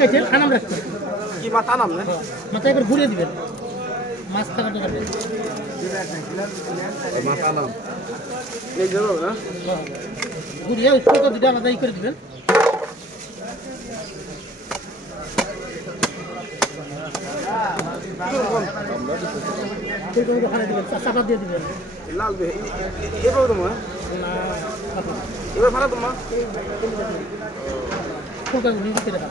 খাইছেন আনাম রাখছেন কি মাথা নাম না মাথা একবার ঘুরিয়ে দিবেন মাছ থাকাটা যাবে মাথা নাম এই যাবো না ঘুরিয়ে ছোট দুটো আলাদাই করে দিবেন চাপা দিয়ে দিবেন লাল বে এবার তোমার এবার ভাড়া তোমার ফুলকা ঘুরিয়ে দিতে দেখা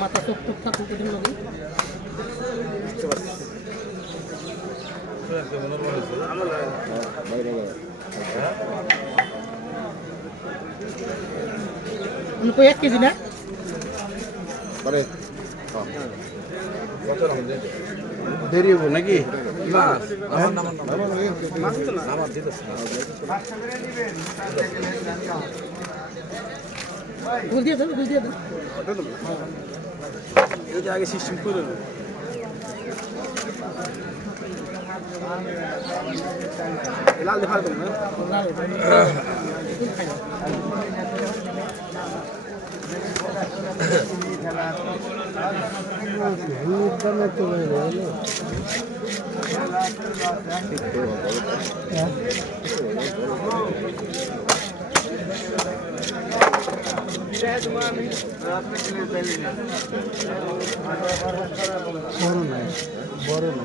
মাথা চোখ টুক থাকুক এদের লগে কই 1 কেজি না দেরি হবো নাকি ফুল দিয়ে দেন এটা আগে সিস্টেম করে লাল দেখা দেবো না বড় না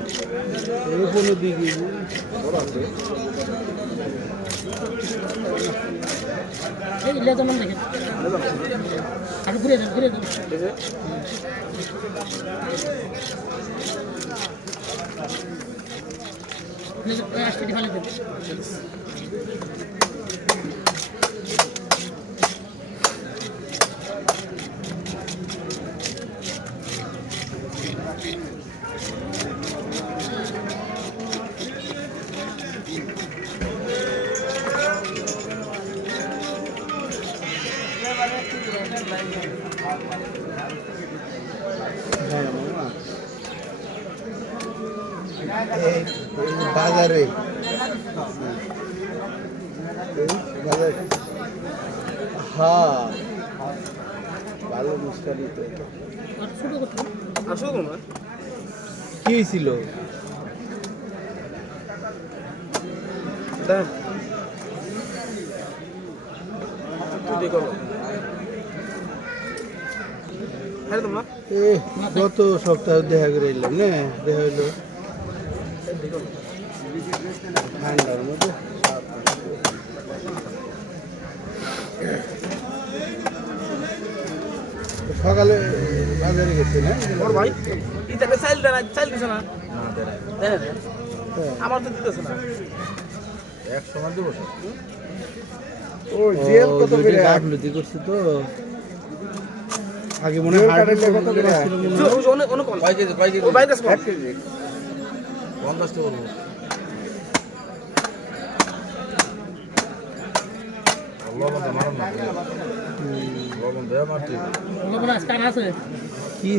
এই কোনো দিকে বড় আছে এই লেজা মান দেখেন আর ঘুরে দেন আসতে ভালো দেন বাজারে হ্যাঁ ভালো মুস্কানি তো কি হয়েছিল গত সপ্তাহ দেখা করে এলাম না দেখা হইলো ঠান্ডার মধ্যে সকালে বাজারে গেছে না ওর ভাই ইটাকে চাইল দিছে না আমার তো দিতেছে না 100 না দিব ও জেল কত করে গাফলতি করছে তো আগে মনে হয় কাটাইলে কত করে ছিল কয় কেজি ও ভাই কাছে 1 কেজি 50 টাকা বলবো লবণ তো মারন না লবণ দেয়া মারতে লবণ আস্কান আছে কি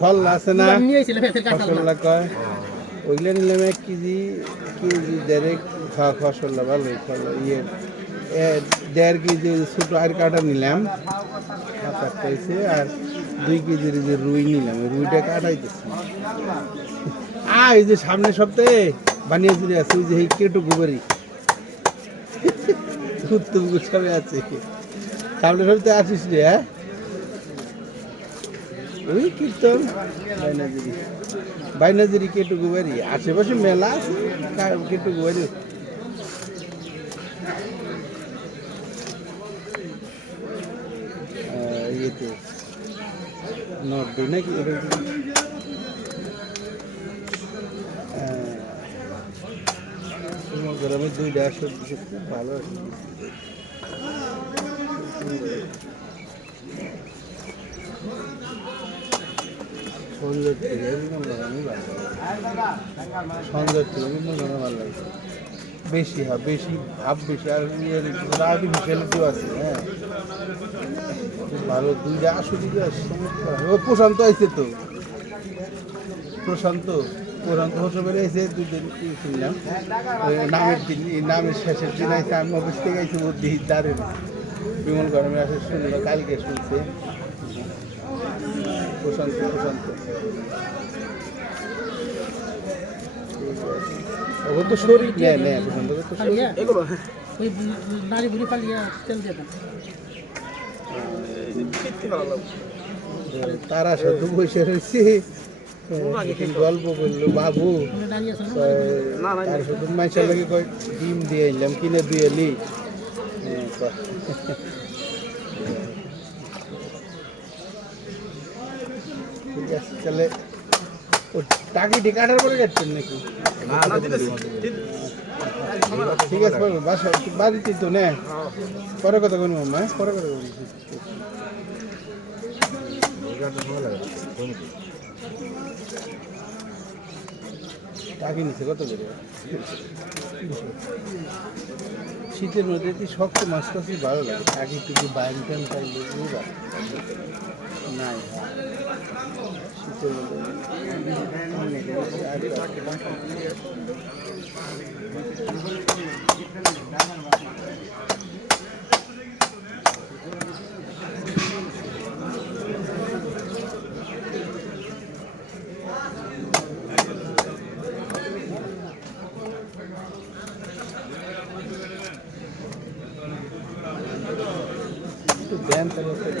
ফল আছে না নিয়েছিল ফেসের কাঁচা ফসল কয় ওইগুলো নিলাম 1 কেজি ডাইরেক্ট ফসল ভালো ফল ইয়ে 1.5 কেজি ছোট আর কাটা নিলাম পাইছে আর 2 কেজির যে রুই নিলাম রুইটা কাটাইতেছি এই যে সামনে সপ্তাহে বানিয়েছি আছে ওই যে এই কেটু গোবরি উত্তম গুছাবে আছে সামনে সপ্তাহে আসিস রে হ্যাঁ ওই কীর্তন বাইনাজিরি কেটু গোবরি আশেপাশে মেলা আছে কেটু গোবরি ইয়েতে নর্থ নাকি গ্রামে 2টা সবজি খুব ভালো বেশি বেশি ভাব বেশি আর আর্টিফিশিয়ালিটিও আছে হ্যাঁ ভালো 2টা আসলে ও প্রশান্ত আইছে তো প্রশান্ত হোসবের এসে 2 দিন শুনলাম নামের দিন নামের শেষের দিন আইসে আমি অফিস থেকে আইসি ওর দিই দাঁড়ে বিমল গরমে আসে শুনলো, কালকে শুনছে। প্রশান্ত প্রশান্ত ওর তো শরীর নেয় নেয় প্রশান্ত তো ফালিয়া ওই নারী বুড়ি ফালিয়া তেল দিয়ে দেন তারা শুধু বসে রয়েছে গল্প করলো বাবু দাঁড়িয়ে আছে না তার শুধু মাইসা লাগে কয় ডিম দিয়ে এলাম কিনে দিয়ে এলি ঠিক আছে তাহলে ও টাকিটি কাটার পরে কাটছেন নাকি ঠিক আছে বাসা বাড়িতে তো নে পরে কথা বলবো মা পরে কথা বলবো টাকি নিচ্ছে কত করে শীতের মধ্যে কি শক্ত মাছ টাছই ভালো লাগে টাকি টুকু বাইন টাইম পাইলে নাই শীতের মধ্যে দেন তাহলে